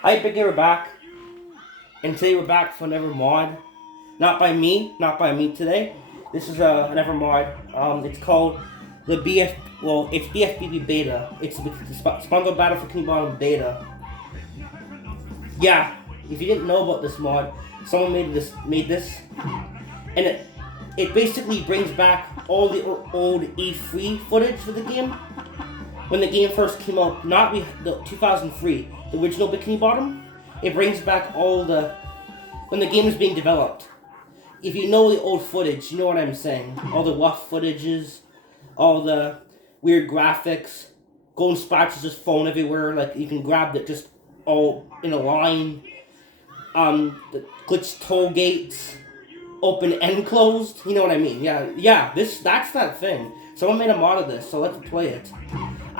Hi, Big we're back. And today we're back for another mod. Not by me today. This is another mod. It's called the it's BFBB Beta. It's the SpongeBob Battle for King Bottom Beta. Yeah, if you didn't know about this mod, someone made this, and it basically brings back all the old E3 footage for the game. When the game first came out, not the 2003, the original Bikini Bottom, it brings back when the game was being developed. If you know the old footage, you know what I'm saying. All the rough footages, all the weird graphics, golden splotches just falling everywhere, like you can grab it just all in a line. The glitched toll gates, open and closed, you know what I mean. Yeah, that's that thing. Someone made a mod of this, so let's play it.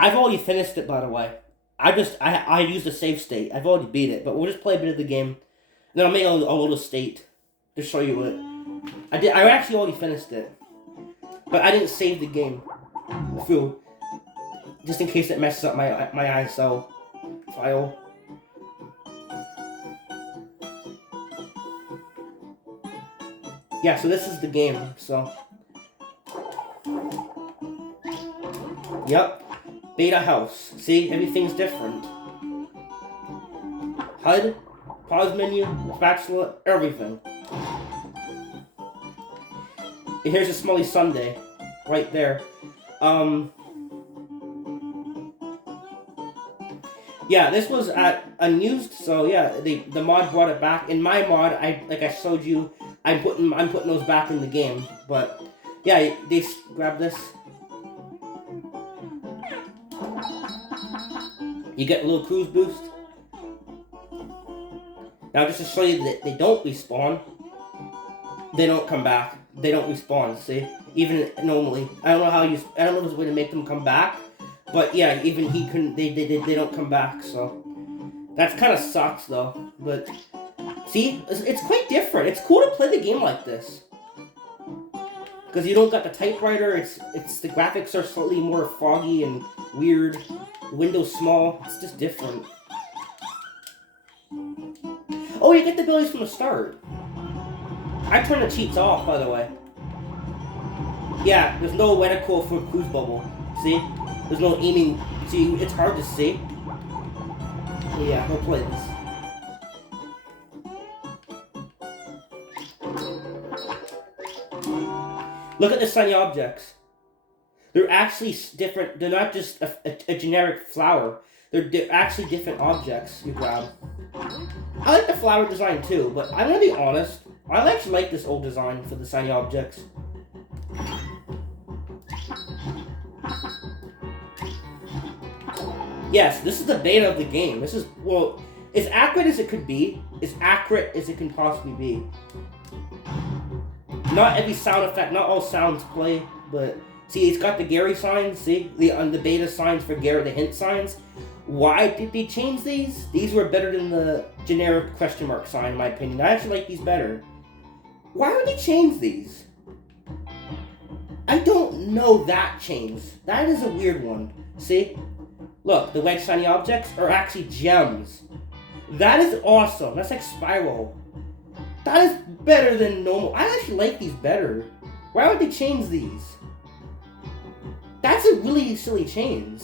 I've already finished it, by the way. I used a save state. I've already beat it, but we'll just play a bit of the game. And then I'll make a little state to show you it. I actually already finished it, but I didn't save the game through, just in case it messes up my ISO file. Yeah, so this is the game. So, yep. Beta house. See, everything's different. HUD, pause menu, spatula, everything. And here's a smelly Sunday, right there. Yeah, this was at Unused, so yeah, the mod brought it back. In my mod, like I showed you, I'm putting those back in the game. But yeah, they grab this. You get a little cruise boost. Now just to show you that they don't respawn, they don't come back. They don't respawn, see? Even normally. I don't know if there's a way to make them come back. But yeah, even he couldn't, they don't come back, so. That kind of sucks though. But, see? It's quite different. It's cool to play the game like this. Because you don't got the typewriter, the graphics are slightly more foggy and weird. The window's small. It's just different. Oh, you get the abilities from the start. I turned the cheats off, by the way. Yeah, there's no reticle for cruise bubble. See? There's no aiming. See, it's hard to see. Yeah, we'll play this. Look at the sunny objects. They're actually different. They're not just a generic flower. They're actually different objects you grab. I like the flower design too, but I'm gonna be honest. I actually like this old design for the sunny objects. Yes, this is the beta of the game. This is, well, as accurate as it could be. As accurate as it can possibly be. Not every sound effect, not all sounds play, but see, it's got the Gary signs, see? The beta signs for Gary, the hint signs. Why did they change these? These were better than the generic question mark sign, in my opinion. I actually like these better. Why would they change these? I don't know that change. That is a weird one. See? Look, the wedge shiny objects are actually gems. That is awesome. That's like Spiral. That is better than normal. I actually like these better. Why would they change these? That's a really silly change.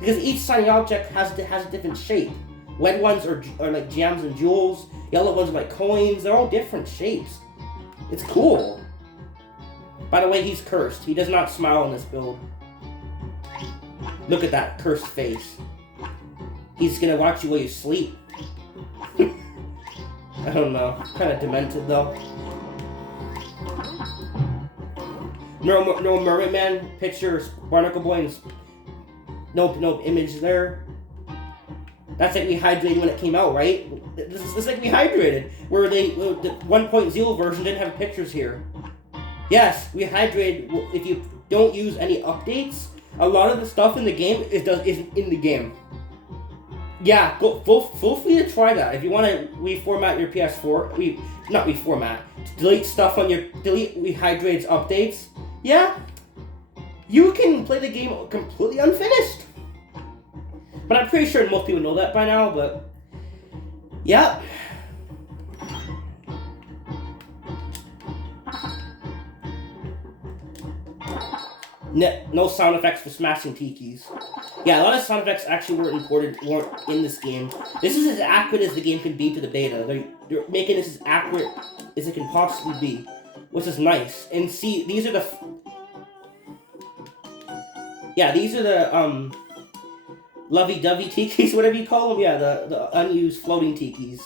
Because each shiny object has a different shape. Red ones are like gems and jewels. Yellow ones are like coins. They're all different shapes. It's cool. By the way, he's cursed. He does not smile in this build. Look at that cursed face. He's gonna watch you while you sleep. I don't know. Kind of demented though. No Mermaid Man picture, Barnacle Boy, and no image there. That's like Rehydrated when it came out, right? This is like Rehydrated, where the 1.0 version didn't have pictures here. Yes, Rehydrated. If you don't use any updates, a lot of the stuff in the game isn't in the game. Yeah, feel free to try that. If you want to reformat your PS4, not reformat, delete stuff on delete Rehydrated's updates. Yeah, you can play the game completely unfinished. But I'm pretty sure most people know that by now, but Yep. No sound effects for smashing tikis. Yeah, a lot of sound effects actually weren't in this game. This is as accurate as the game can be to the beta. They're making this as accurate as it can possibly be, which is nice. And see, these are the lovey-dovey tikis, whatever you call them. Yeah, the unused floating tikis.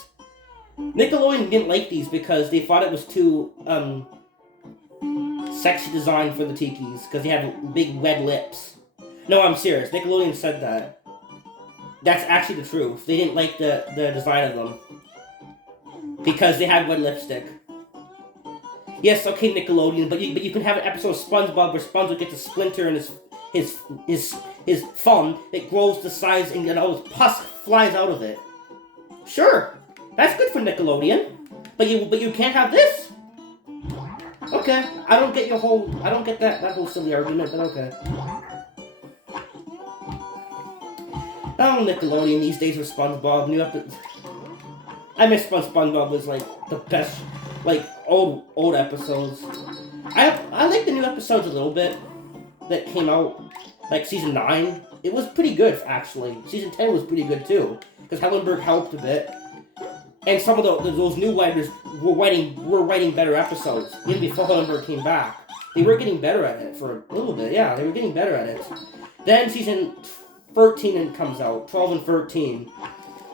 Nickelodeon didn't like these because they thought it was too sexy design for the tikis because they have big red lips. No, I'm serious. Nickelodeon said that. That's actually the truth. They didn't like the design of them because they had red lipstick. Yes, okay, Nickelodeon, but you can have an episode of SpongeBob where SpongeBob gets a splinter in his thumb that grows the size and all this pus flies out of it. Sure, that's good for Nickelodeon, but you can't have this. Okay, I don't get that whole silly argument, but okay. Oh, Nickelodeon these days with SpongeBob, I miss SpongeBob was like the best, like old episodes. I like the new episodes a little bit that came out, like season 9. It was pretty good actually. Season 10 was pretty good too, because Hellenberg helped a bit. And some of those new writers were writing better episodes, even before Hellenberg came back. They were getting better at it for a little bit, yeah, they were getting better at it. Then season 13 comes out, 12 and 13.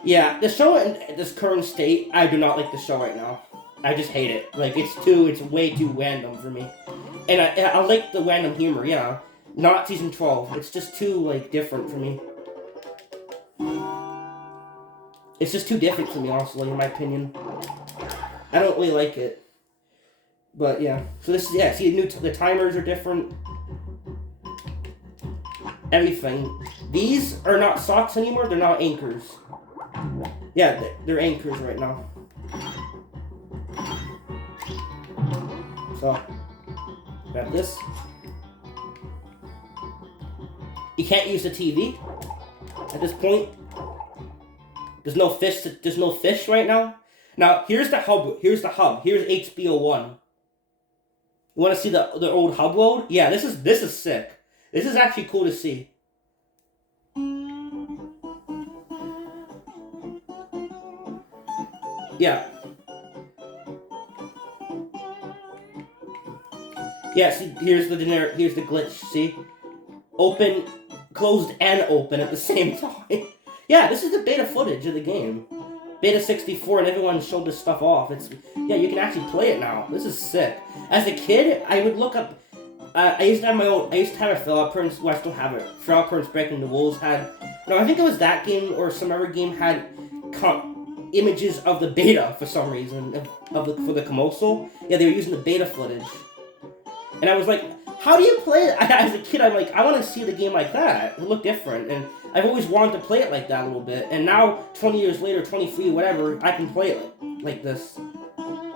Yeah, the show in this current state, I do not like the show right now. I just hate it. Like, it's way too random for me. And I like the random humor, yeah. Not season 12. It's just too, like, different for me. It's just too different for me, honestly, in my opinion. I don't really like it. But, yeah. So this is, yeah, see, the timers are different. Everything. These are not socks anymore, they're now anchors. Yeah, they're anchors right now. So, grab this. You can't use the TV at this point. There's no fish right now. Now, here's the hub. Here's HBO 1. You want to see the old hub load? Yeah, this is sick. This is actually cool to see. Yeah. Yeah, see, here's the glitch, see? Open, closed, and open at the same time. Yeah, this is the beta footage of the game. Beta 64, and everyone showed this stuff off. Yeah, you can actually play it now. This is sick. As a kid, I would look up, I used to have a Philip Prince, well, I still have it. Philip Prince Breaking the Rules I think it was that game or some other game had images of the beta for some reason, for the console. Yeah, they were using the beta footage. And I was like, how do you play it? As a kid, I'm like, I want to see the game like that. It looked different, and I've always wanted to play it like that a little bit. And now, 20 years later, 23, whatever, I can play it like this.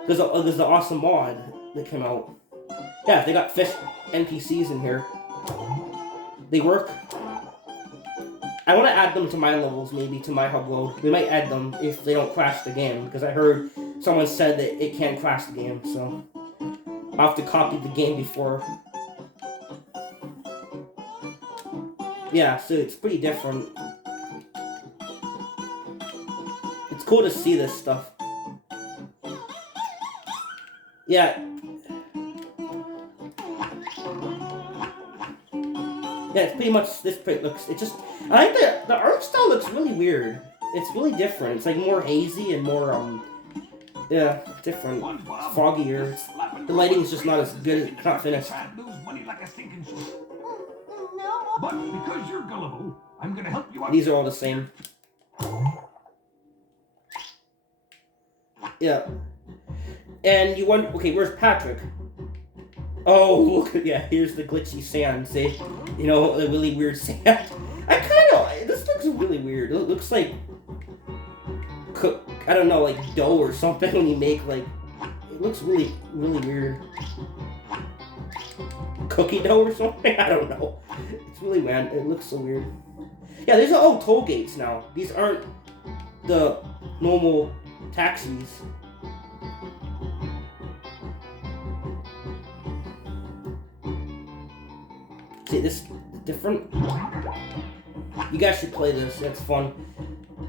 There's the awesome mod that came out. Yeah, they got fish NPCs in here. They work. I want to add them to my levels, maybe, to my hub load. We might add them if they don't crash the game, because I heard someone said that it can't crash the game, so I'll have to copy the game before. Yeah, so it's pretty different. It's cool to see this stuff. Yeah. Yeah, it's pretty much this. It just. I like the art style looks really weird. It's really different. It's like more hazy and more yeah, different. It's foggier. The lighting is just not as good. It's not finished. But because you're gullible, I'm gonna help you out. These are all the same. Yeah. And you wonder, okay, where's Patrick? Oh, look, yeah, here's the glitchy sand, see? You know, the really weird sand. This looks really weird. It looks like, I don't know, like dough or something when you make, like, it looks really, really weird. Cookie dough or something? I don't know. It's really weird. It looks so weird. Yeah, these are all toll gates now. These aren't the normal taxis. See, this is different. You guys should play this. It's fun.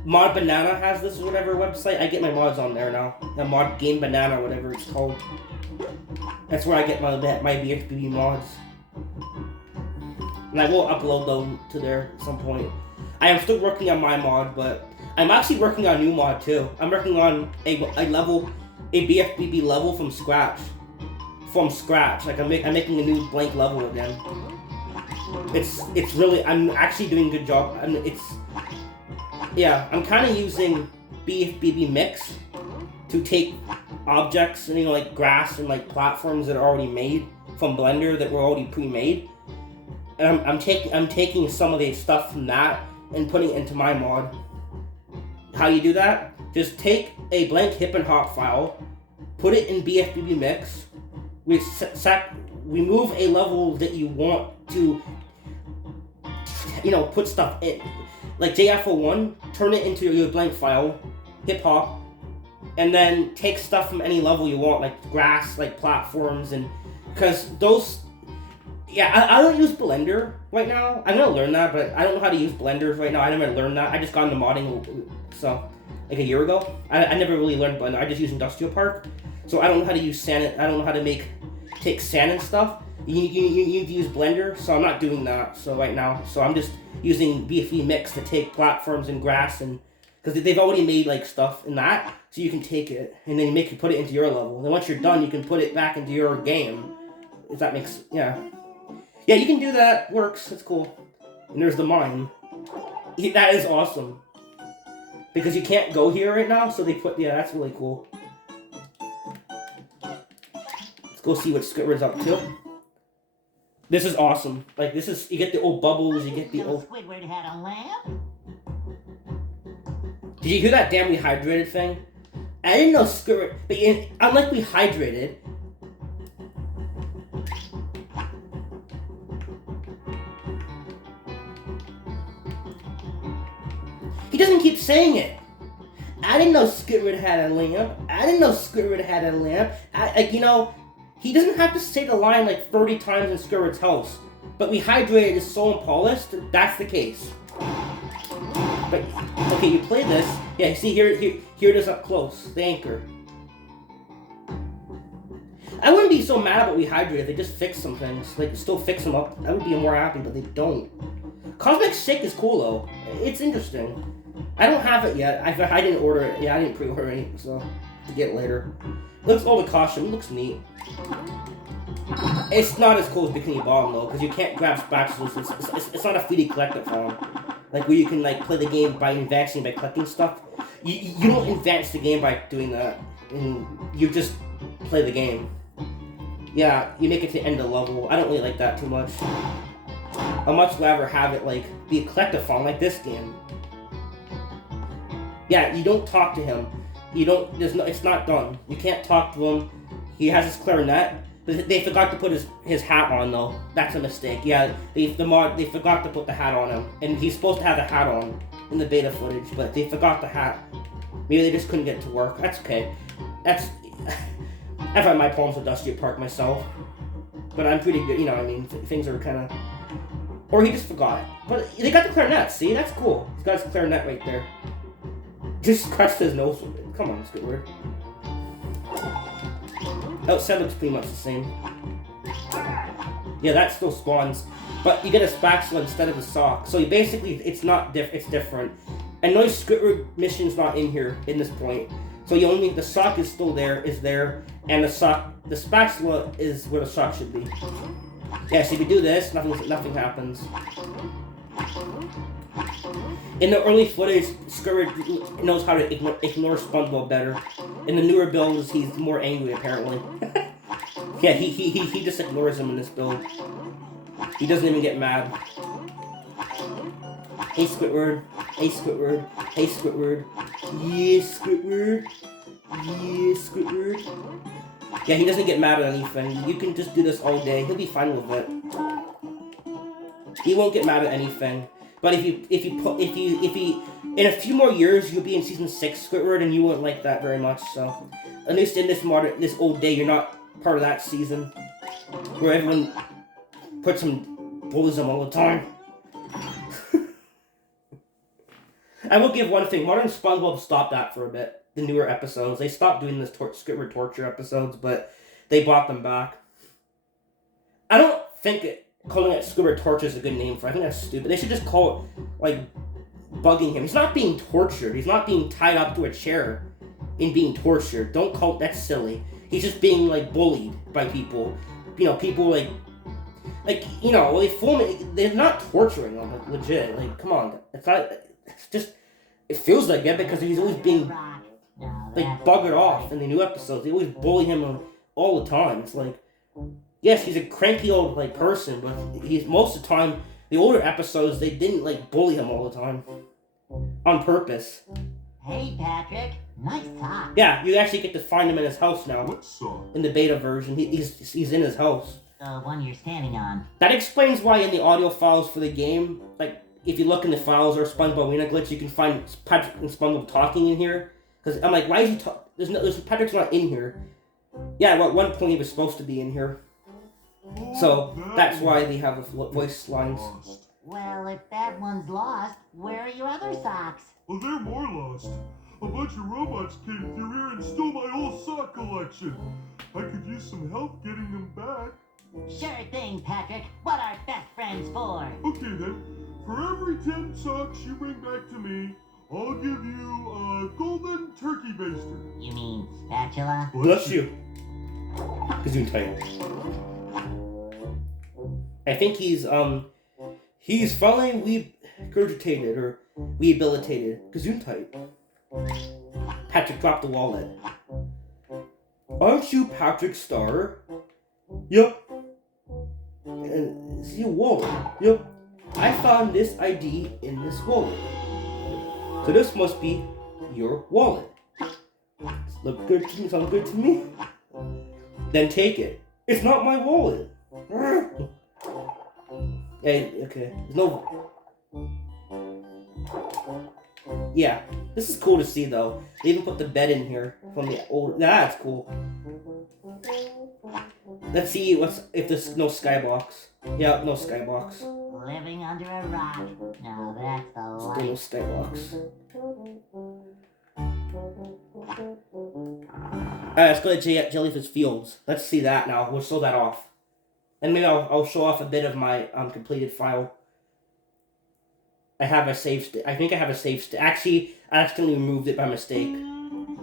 Mod Banana has this or whatever website. I get my mods on there now. The Mod Game Banana, whatever it's called. That's where I get my BFBB mods. And I will upload them to there at some point. I am still working on my mod, but I'm actually working on a new mod too. I'm working on a BFBB level from scratch. Like I'm making a new blank level again. It's really, I'm actually doing a good job. I'm kind of using BFBB Mix to take objects, like grass and like platforms that are already made from Blender that were already pre-made, and I'm taking some of the stuff from that and putting it into my mod. How you do that? Just take a blank hip and hop file, put it in BFBB Mix, remove a level that you want to, put stuff in. Like JF01, turn it into your blank file, hip hop, and then take stuff from any level you want, like grass, like platforms, and because those, I don't use Blender right now. I'm gonna learn that, but I don't know how to use Blender right now. I never learned that. I just got into modding, so like a year ago. I never really learned Blender. I just use Industrial Park, so I don't know how to use sand. I don't know how to take sand and stuff. You need to use Blender, so I'm not doing that. So right now, I'm just using BFE Mix to take platforms and grass, and because they've already made like stuff in that, so you can take it and then put it into your level. And then once you're done, you can put it back into your game. If that makes you can do that. Works. It's cool. And there's the mine. That is awesome because you can't go here right now, so they put that's really cool. Let's go see what Squidward's up to. This is awesome. Like, you get the old bubbles, you get the old... Squidward had a lamp? Did you hear that damn rehydrated thing? I didn't know Squidward... But unlike rehydrated... He doesn't keep saying it. I didn't know Squidward had a lamp. I didn't know Squidward had a lamp. He doesn't have to say the line like 30 times in Squidward's house, but rehydrated is so unpolished, that's the case. But, okay, you play this. Yeah, see, here it is up close, the anchor. I wouldn't be so mad about rehydrated if they just fixed some things. Like, still fix them up. I would be more happy, but they don't. Cosmic Shake is cool, though. It's interesting. I don't have it yet. I didn't order it. Yeah, I didn't pre-order it, so I'll get it later. Looks all the costume. It looks neat. It's not as cool as Bikini Bottom though, because you can't grab spatulas. It's not a 3D collector phone, like where you can like play the game by advancing by collecting stuff. You don't advance the game by doing that, and you just play the game. Yeah, you make it to the end of the level. I don't really like that too much. I'd much rather have it like be a collectathon like this game. Yeah, you don't talk to him. It's not done. You can't talk to him. He has his clarinet, but they forgot to put his hat on though. That's a mistake. Yeah, they forgot to put the hat on him, and he's supposed to have the hat on in the beta footage, but they forgot the hat. Maybe they just couldn't get it to work. That's okay. I've had my problems with Dusty Park myself, but I'm pretty good. Things are kind of. Or he just forgot it. But they got the clarinet. See, that's cool. He's got his clarinet right there. Just scratched his nose with it. Come on, Squidward. Outside looks pretty much the same. Yeah, that still spawns, but you get a spatula instead of a sock. So it's different. And no Squidward mission's not in here in this point. So the sock is still there, and the spatula is where the sock should be. Yeah, so if you do this, nothing happens. In the early footage, Squidward knows how to ignore SpongeBob better. In the newer builds, he's more angry apparently. Yeah, he just ignores him in this build. He doesn't even get mad. Hey Squidward, hey Squidward, hey Squidward. Yeah, Squidward. Yeah, Squidward. Yeah, he doesn't get mad at anything. You can just do this all day. He'll be fine with it. He won't get mad at anything. But if you in a few more years you'll be in season 6 Squidward and you won't like that very much. So at least in this old day you're not part of that season where everyone puts him bullies him all the time. I will give one thing. Modern SpongeBob stopped that for a bit. The newer episodes. They stopped doing this Squidward torture episodes, but they brought them back. I don't think calling it Squidward torture is a good name for it. I think that's stupid. They should just call it, like, bugging him. He's not being tortured. He's not being tied up to a chair and being tortured. Don't call it, that's silly. He's just being, like, bullied by people. You know, people, like, you know, they're not torturing him, like, legit. Like, come on. It's not, it's just, it feels like it because he's always being, like, buggered off in the new episodes. They always bully him all the time. It's like, yes, he's a cranky old, like, person, but he's, most of the time, the older episodes, they didn't, like, bully him all the time. On purpose. Hey, Patrick. Nice sock. Yeah, you actually get to find him in his house now. What sock? In the beta version. He's in his house. The one you're standing on. That explains why in the audio files for the game, like, if you look in the files or SpongeBob Arena glitch, you can find Patrick and SpongeBob talking in here. Because I'm like, why is he talking? Patrick's not in here. Yeah, at one point he was supposed to be in here. So, that's why they have the voice lines. Well, if that one's lost, where are your other socks? Well, they're more lost. A bunch of robots came through here and stole my whole sock collection. I could use some help getting them back. Sure thing, Patrick. What are best friends for? Okay then. For every 10 socks you bring back to me, I'll give you a golden turkey baster. You mean spatula? Bless you. Gesundheit. I think he's finally regurgitated or rehabilitated. Gesundheit. Patrick dropped the wallet. Aren't you Patrick Star? Yup. And is he a wallet? Yup. I found this ID in this wallet. So this must be your wallet. Look good to me, sound good to me? Then take it. It's not my wallet. Hey, okay. There's no... Yeah. This is cool to see, though. They even put the bed in here from the old... That's cool. Let's see if there's no skybox. Yeah, no skybox. Living under a rock. Now that's the life. No skybox. Alright, let's go to Jellyfish Fields. Let's see that now. We'll show that off. And maybe I'll show off a bit of my completed file. I have a save state. I think I have a save state. Actually, I accidentally removed it by mistake.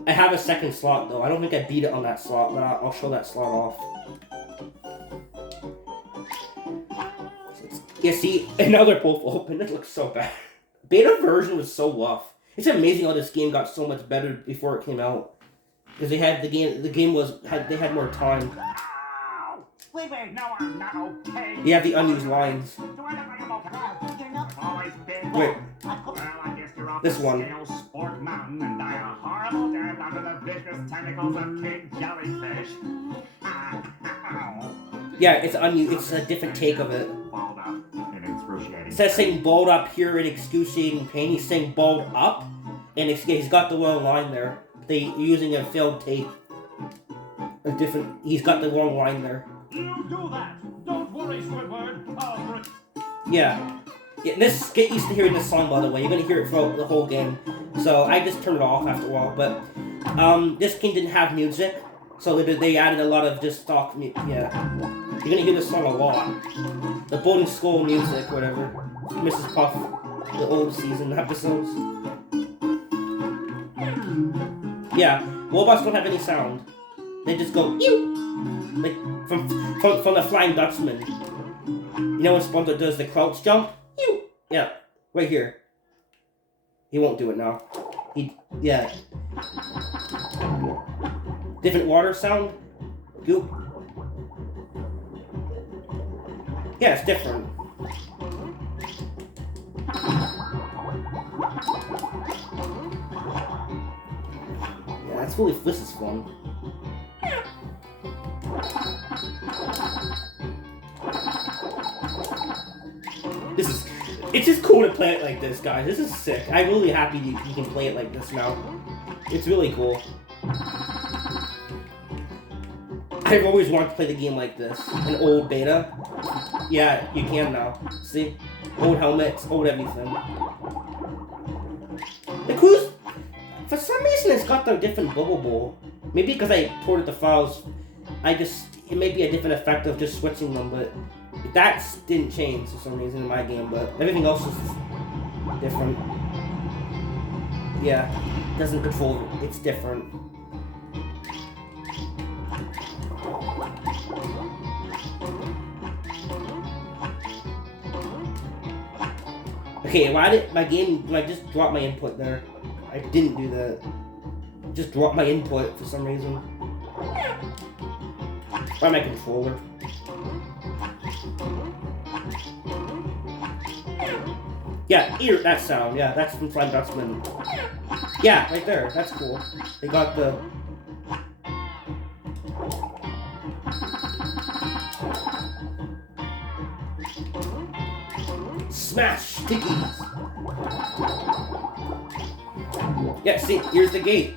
I have a second slot though. I don't think I beat it on that slot, but I'll show that slot off. Yeah, see, and now they're both open. It looks so bad. Beta version was so rough. It's amazing how this game got so much better before it came out. Because they had they had more time. Squidward, no, I'm not okay. You have the unused lines. Do I look like I'm okay? Well, you're not. I've always been. Wait. Well, I guess you're off This the one. scale, Sport Mountain, and die a horrible death under the vicious tentacles of King Jellyfish. Yeah, it's unused. It's a different take of it. Balled up and excruciating. It says saying balled up here in excruciating pain. He's saying balled up, and he's got the wrong line there. They're using a failed take. He's got the wrong line there. You do that. Don't worry, Squidward. Yeah, get used to hearing this song, by the way. You're gonna hear it throughout the whole game. So I just turned it off after a while. But this game didn't have music, so they added a lot of just stock music. Yeah, you're gonna hear this song a lot. The Golden Skull music, whatever. Mrs. Puff, the old season episodes. Yeah, robots don't have any sound. They just go ew, like from the Flying Dutchman. You know when SpongeBob does the crouch jump? Ew. Yeah, right here. He won't do it now. Yeah. Different water sound. Goop. Yeah, it's different. Yeah, that's really. This is fun. It's just cool to play it like this, guys. This is sick. I'm really happy you can play it like this now. It's really cool. I've always wanted to play the game like this. An old beta. Yeah, you can now. See? Old helmets, old everything. The cruise, for some reason it's got the different bubble bowl. Maybe because I ported the files, it may be a different effect of just switching them, but that didn't change for some reason in my game, but everything else is different. Yeah, it doesn't control it, it's different. Okay, why did my game, I just dropped my input there. I didn't do that. Just dropped my input for some reason. Why my controller? Yeah, ear that sound. Yeah, that's from Slime Dutchman. Yeah, right there. That's cool. They got the. Smash stickies. Yeah, see, here's the gate.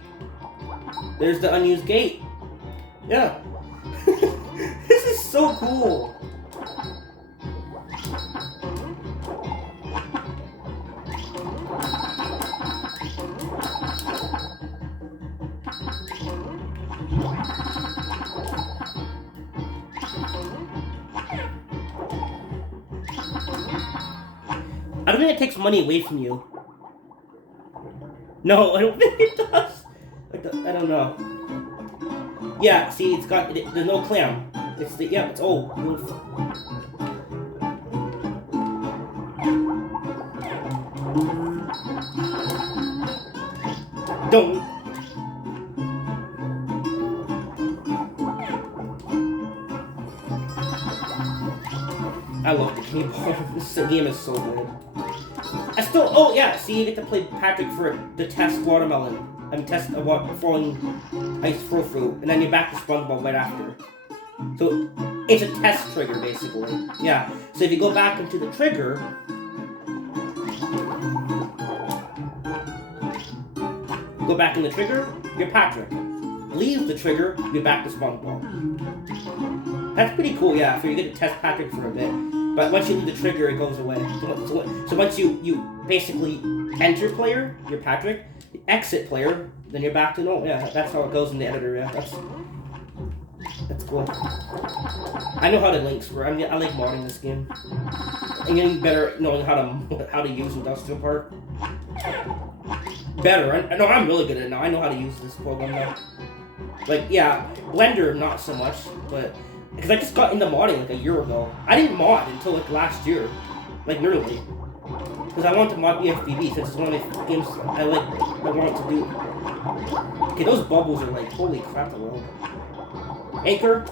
There's the unused gate. Yeah. This is so cool. I don't think it takes money away from you. No, I don't think it does. I don't know. Yeah, see, it's got, there's no clam. It's the, yeah, it's old. Don't. I love the game. This game is so good. I still, oh yeah, see, you get to play Patrick for the test watermelon. I mean, test falling ice fruit, and then you're back to SpongeBob right after. So, it's a test trigger, basically. Yeah, so if you go back into the trigger, go back in the trigger, you're Patrick. Leave the trigger, you're back to SpongeBob. That's pretty cool, yeah, so you get to test Patrick for a bit. But once you leave the trigger, it goes away. So once you basically enter player, you're Patrick. Exit player, then you're back to normal. Yeah, that's how it goes in the editor. Yeah, that's cool. I know how the links work. I like modding this game. I'm getting better at knowing how to use Industrial Park. Better. No, I'm really good at it now. I know how to use this program now. Like, yeah, Blender not so much, but because I just got into modding like a year ago. I didn't mod until like last year, like literally. Because I wanted to mod BFBB since it's one of the games I want to do. Okay, those bubbles are like, holy crap, the world. Anchor.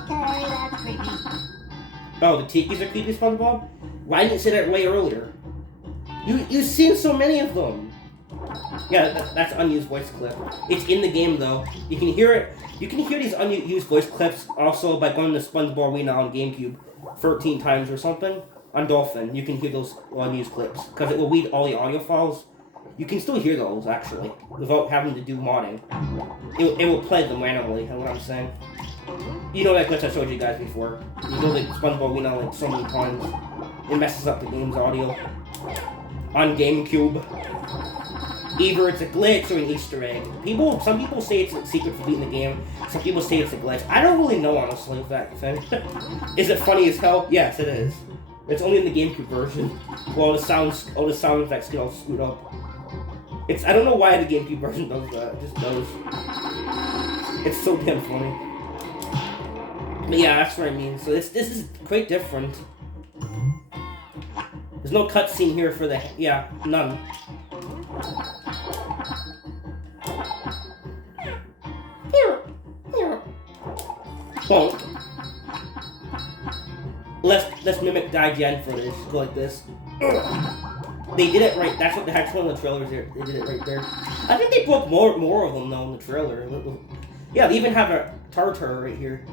Okay, that's creepy. Oh, the tikis are creepy, SpongeBob? Why didn't you say that way earlier? You've seen so many of them. Yeah, that's unused voice clip. It's in the game though. You can hear it. You can hear these unused voice clips also by going to SpongeBob Arena on GameCube 13 times or something. On Dolphin, you can hear those unused clips because it will read all the audio files. You can still hear those actually without having to do modding. It will play them randomly. You know what I'm saying? You know that glitch I showed you guys before. You go to SpongeBob Arena like so many times. It messes up the game's audio. On GameCube. Either it's a glitch or an Easter egg. Some people say it's a secret for beating the game. Some people say it's a glitch. I don't really know, honestly, if that thing. Is it funny as hell? Yes, it is. It's only in the GameCube version. Well, the sound effects get all screwed up. I don't know why the GameCube version does that. It just does. It's so damn funny. But yeah, that's what I mean. So this is quite different. There's no cutscene here for the... Yeah, none. Bonk. Let's mimic DiGen footage. Go like this. They did it right. That's what they had shown in the trailers here. They did it right there. I think they broke more of them though in the trailer. Yeah, they even have a tartar right here,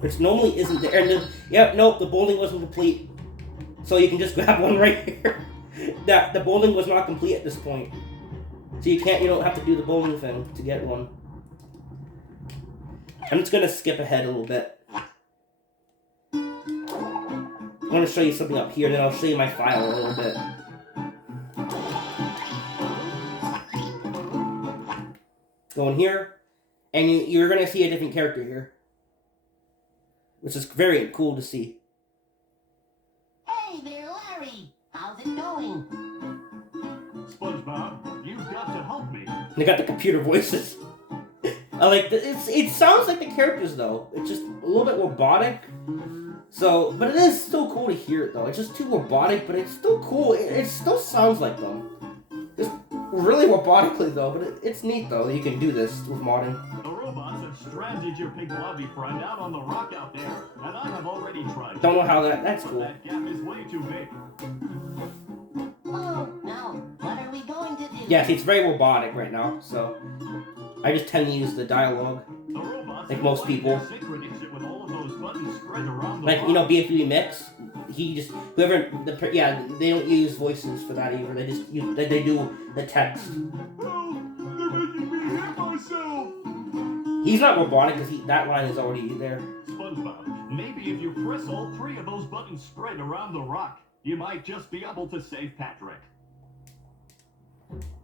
which normally isn't there. And nope, the bowling wasn't complete, so you can just grab one right here. The bowling was not complete at this point, so you don't have to do the bowling thing to get one. I'm just gonna skip ahead a little bit. I'm gonna show you something up here, then I'll show you my file a little bit. Go in here, and you're gonna see a different character here, which is very cool to see. Hey there, Larry. How's it going? SpongeBob, you've got to help me. They got the computer voices. I like it sounds like the characters though. It's just a little bit robotic. So, but it is still cool to hear it though. It's just too robotic, but it's still cool. It still sounds like them. Just really robotically though, but it's neat though that you can do this with modding. The robots have stranded your pink blobby friend out on the rock out there, and I have already tried. Don't know how that's cool. That gap is way too big. Oh, no. What are we going to do? Yeah, see, it's very robotic right now, so I just tend to use the dialogue. The robots Like most people. secret exit with all of those buttons spread around the Like, rock. BFBB Mix, they don't use voices for that either. They just they do the text. Help! They're making me hit myself! He's not robotic because that line is already there. SpongeBob, maybe if you press all 3 of those buttons spread around the rock, you might just be able to save Patrick.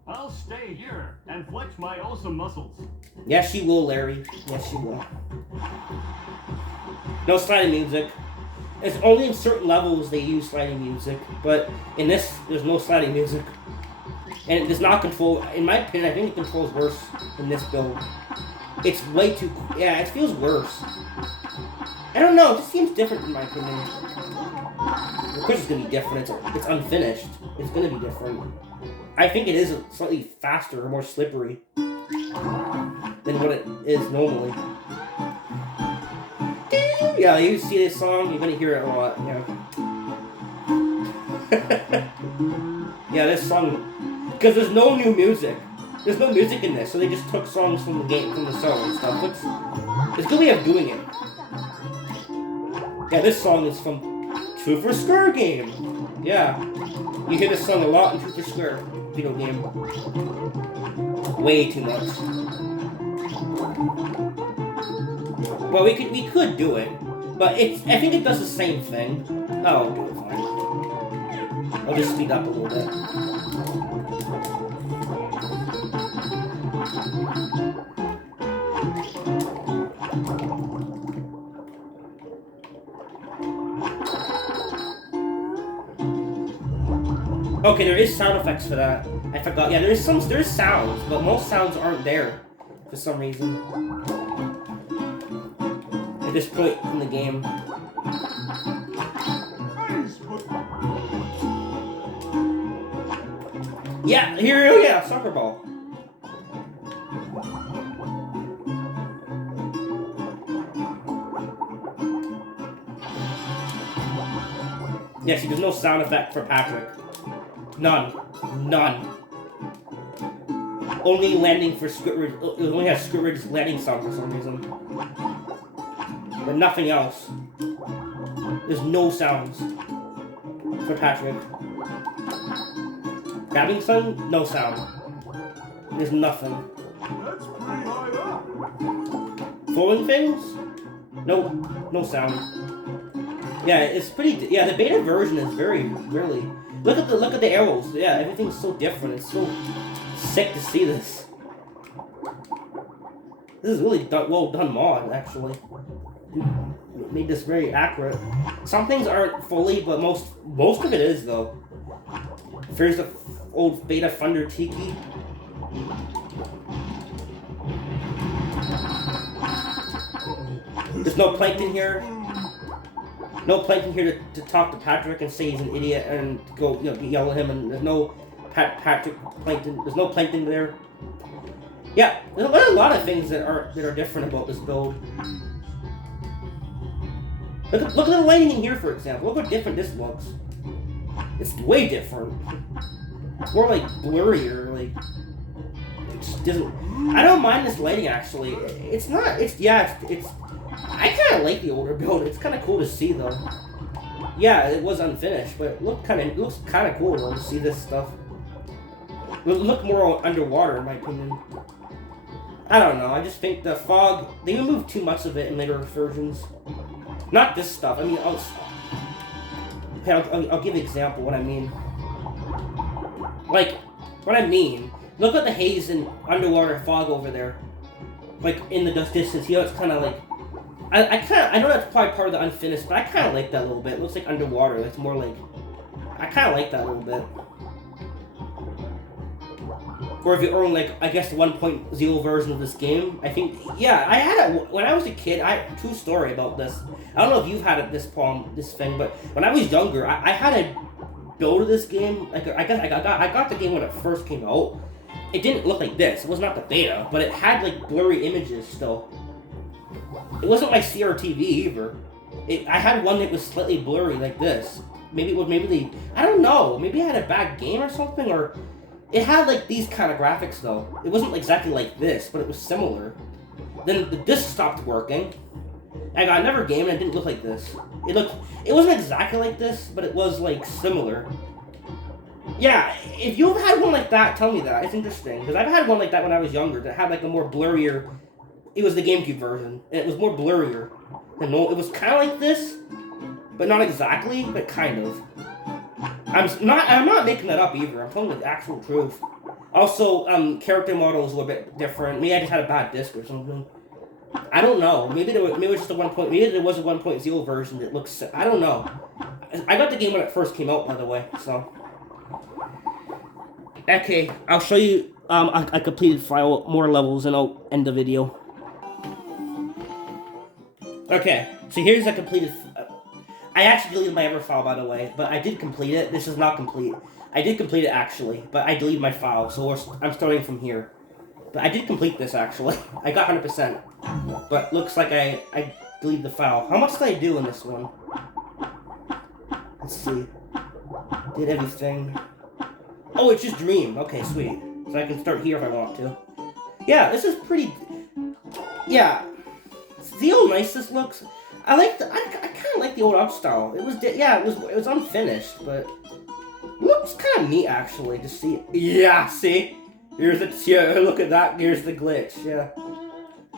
I'll stay here and flex my awesome muscles. Yes, you will, Larry. Yes, you will. No sliding music. It's only in certain levels they use sliding music, but in this, there's no sliding music. And it does not control, in my opinion, I think it controls worse in this build. It's way too, yeah, it feels worse. I don't know, it just seems different in my opinion. Of course it's going to be different, it's unfinished. It's going to be different. I think it is slightly faster or more slippery than what it is normally. Yeah, you see this song, you're going to hear it a lot, yeah. Yeah, this song, because there's no new music. There's no music in this, so they just took songs from the game, from the song and stuff. It's a good way of doing it. Yeah, this song is from Truth or Square game. Yeah, you hear this song a lot in Truth or Square video game. Way too much. Well, we could do it, but I think it does the same thing. Oh, I'll do it fine. I'll just speed up a little bit. Okay, there is sound effects for that. I forgot. Yeah, there's sounds, but most sounds aren't there for some reason. They just put it in the game. Yeah, yeah, soccer ball. Yeah, see, there's no sound effect for Patrick. None. Only landing for Squidward. It only has Squidward's landing sound for some reason. But nothing else. There's no sounds for Patrick. Grabbing sound? No sound. There's nothing. That's pretty high up! Throwing things? No sound. Yeah, it's pretty. Yeah, the beta version is really. Look at the arrows. Yeah, everything's so different. It's so sick to see this. This is really well done mod, actually. It made this very accurate. Some things aren't fully, but most of it is though. There's the old beta Thunder Tiki. There's no Plankton here. No Plankton here to talk to Patrick and say he's an idiot and go yell at him, and there's no Patrick Plankton. There's no Plankton there. Yeah, there's a lot of things that are different about this build. Look at the lighting in here, for example. Look how different this looks. It's way different. It's more like blurrier, like it just doesn't. I don't mind this lighting actually. It's not. It's yeah. It's. I kind of like the older build. It's kind of cool to see though. Yeah, it was unfinished, but it looks kind of cool though to see this stuff. It look more underwater in my opinion. I don't know. I just think the fog. They removed too much of it in later versions. Not this stuff. I mean, I'll give an example what I mean. Like, what I mean, look at the haze and underwater fog over there. Like, in the distance, you know, it's kind of like, I know that's probably part of the unfinished, but I kind of like that a little bit. It looks like underwater, it's more like, I kind of like that a little bit. Or if you own, like, I guess the 1.0 version of this game, I think, yeah, I had it, when I was a kid, true story about this. I don't know if you've had it, this thing, but when I was younger, I had a build of this game, like, I guess I got the game when it first came out. It didn't look like this, it was not the beta, but it had, like, blurry images still. It wasn't like CRTV either. I had one that was slightly blurry like this. Maybe I don't know, maybe I had a bad game or something, or... It had like these kind of graphics though. It wasn't exactly like this, but it was similar. Then the disc stopped working. I got another game and it didn't look like this. It wasn't exactly like this, but it was like similar. Yeah, if you've had one like that, tell me that. It's interesting. Because I've had one like that when I was younger that had like a more blurrier... It was the GameCube version. And it was more blurrier. It was kind of like this, but not exactly, but kind of. I'm not making that up either. I'm telling the actual truth. Also, character models a little bit different. Maybe I just had a bad disc or something. I don't know. Maybe it was just a 1. Maybe there was a 1.0 version that looks. I don't know. I got the game when it first came out, by the way. So. Okay, I'll show you a completed file, more levels, and I'll end the video. Okay, so here's a completed. I actually deleted my other file, by the way, but I did complete it. This is not complete. I did complete it, actually, but I deleted my file, so I'm starting from here. But I did complete this, actually. I got 100%. But looks like I deleted the file. How much did I do in this one? Let's see. Did everything. Oh, it's just Dream. Okay, sweet. So I can start here if I want to. Yeah, this is pretty... Yeah. See how nice this looks? I kind of like the old art style. It was unfinished, but it looks kind of neat actually to see. Yeah, see? Here's it. Yeah, look at that. Here's the glitch. Yeah.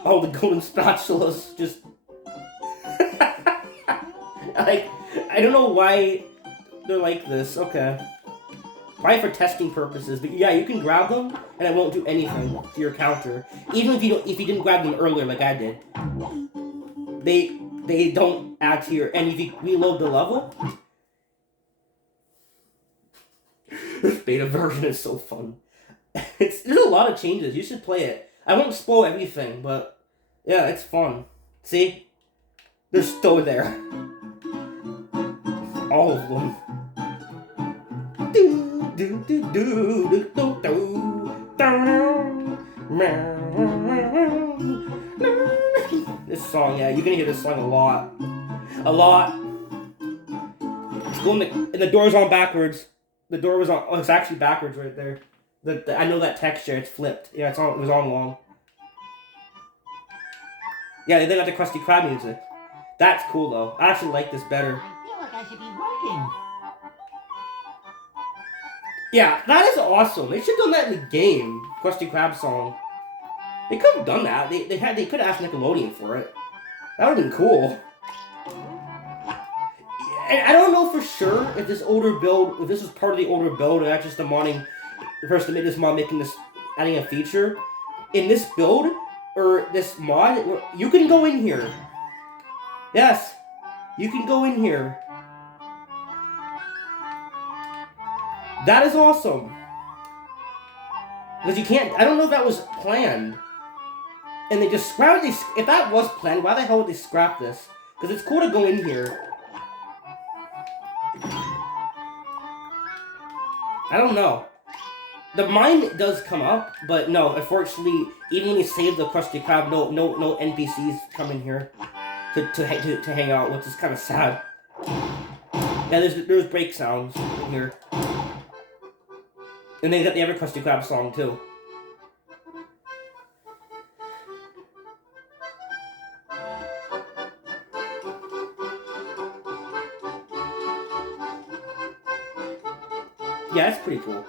Oh, the golden spatulas just. I don't know why they're like this. Okay. Probably for testing purposes, but yeah, you can grab them and it won't do anything to your counter, even if you didn't grab them earlier like I did. They don't add to your, and if you reload the level, this beta version is so fun. There's a lot of changes. You should play it. I won't spoil everything, but yeah, it's fun. See, they're still there. All of them. This song, yeah, you're gonna hear this song a lot. A lot. It's going and the door's on backwards. The door was on, oh, it's actually backwards right there. I know that texture, it's flipped. Yeah, it was on long. Yeah, they got the Krusty Krab music. That's cool though. I actually like this better. I feel like I should be working. Yeah, that is awesome. They should have done that in the game. Krusty Krab song. They could have done that. They could have asked Nickelodeon for it. That would have been cool. And I don't know for sure if this older build, if this was part of the older build, or that's just the person that made this mod making this, adding a feature. In this build, or this mod, you can go in here. Yes, you can go in here. That is awesome. Because you can't, I don't know if that was planned. And they just scrapped these. If that was planned, why the hell would they scrap this? Because it's cool to go in here. I don't know. The mine does come up, but no, unfortunately, even when you save the Krusty Krab, no NPCs come in here to hang out, which is kind of sad. Yeah, there's break sounds in here. And then you got the other Krusty Krab song too. Yeah, that's pretty cool.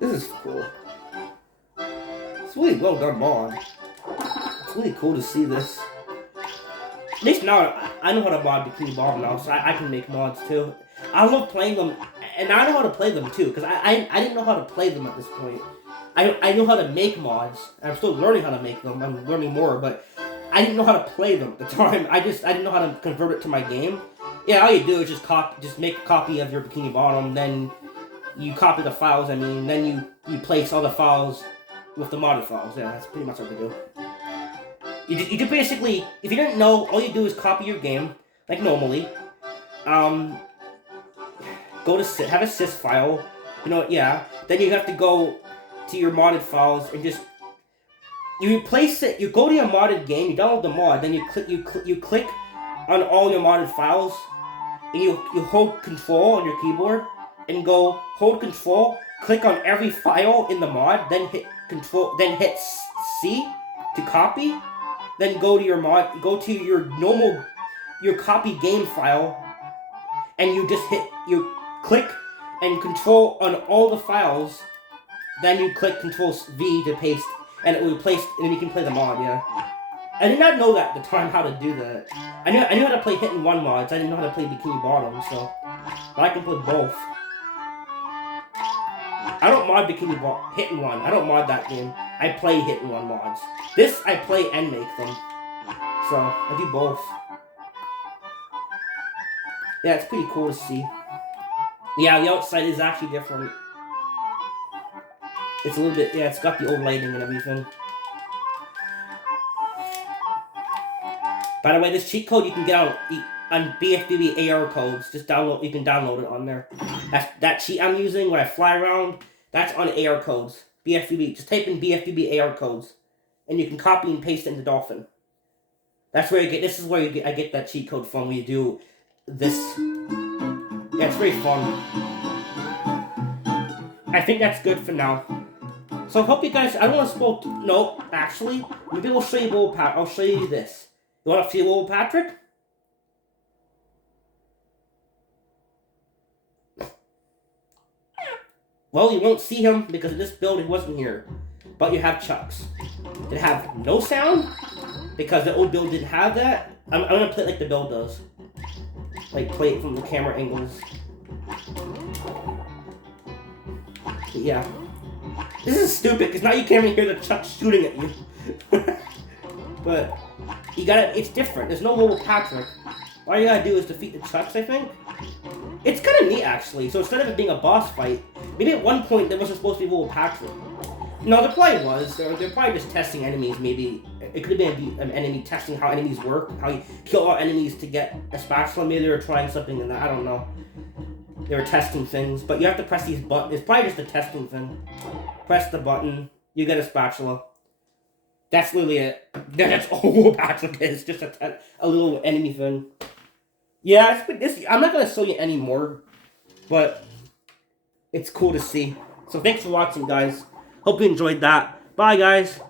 This is cool. It's really well done mod. It's really cool to see this. At least now, I know how to mod Bikini Bottom now, so I can make mods too. I love playing them, and I know how to play them too, because I didn't know how to play them at this point. I know how to make mods. I'm still learning how to make them. I'm learning more, but I didn't know how to play them at the time. I didn't know how to convert it to my game. Yeah, all you do is just make a copy of your Bikini Bottom, then you copy the files, then you place all the files with the modded files. Yeah, that's pretty much what they do. You just basically, if you didn't know, all you do is copy your game, like normally. Go to, have a sys file, yeah. Then you have to go to your modded files and just, you replace it, you go to your modded game, you download the mod, then you click on all your modded files, and you hold control on your keyboard, and go hold control, click on every file in the mod, then hit control, then hit C to copy, then go to your mod, go to your normal, your copy game file, and you click and control on all the files, then you click Control V to paste, and it will replace, and then you can play the mod, yeah. I did not know that at the time how to do that. I knew how to play Hit and Run mods, I didn't know how to play Bikini Bottom, so, but I can play both. I don't mod Hit and Run. I don't mod that game. I play Hit and Run mods. This, I play and make them. So, I do both. Yeah, it's pretty cool to see. Yeah, the outside is actually different. It's a little bit, yeah, it's got the old lighting and everything. By the way, this cheat code you can get on BFBB AR codes. Just download, you can download it on there. That cheat I'm using where I fly around, that's on AR codes. BFBB, just type in BFBB AR codes, and you can copy and paste it into Dolphin. That's where this is where I get that cheat code from, where you do this. Yeah, it's very fun. I think that's good for now. So I hope you guys, I don't want to spoil, no, actually, maybe we'll show you I'll show you this. You want to see little Patrick? Well, you won't see him because in this build he wasn't here. But you have Chucks. Did it have no sound? Because the old build didn't have that. I'm going to play it like the build does. Like, play it from the camera angles. But yeah. This is stupid, because now you can't even hear the Chucks shooting at you. But, it's different. There's no little Patrick. All you gotta do is defeat the Chucks, I think. It's kind of neat, actually. So instead of it being a boss fight, maybe at one point there wasn't supposed to be little Patrick. No, there probably was. They're probably just testing enemies, maybe. It could have been an enemy testing how enemies work, how you kill all enemies to get a spatula. Maybe they were trying something in that. I don't know. They were testing things, but you have to press these buttons. It's probably just a testing thing. Press the button, you get a spatula. That's literally it. That's all Patrick is, just a little enemy thing. Yeah, I'm not going to show you any more, but it's cool to see. So thanks for watching, guys. Hope you enjoyed that. Bye, guys.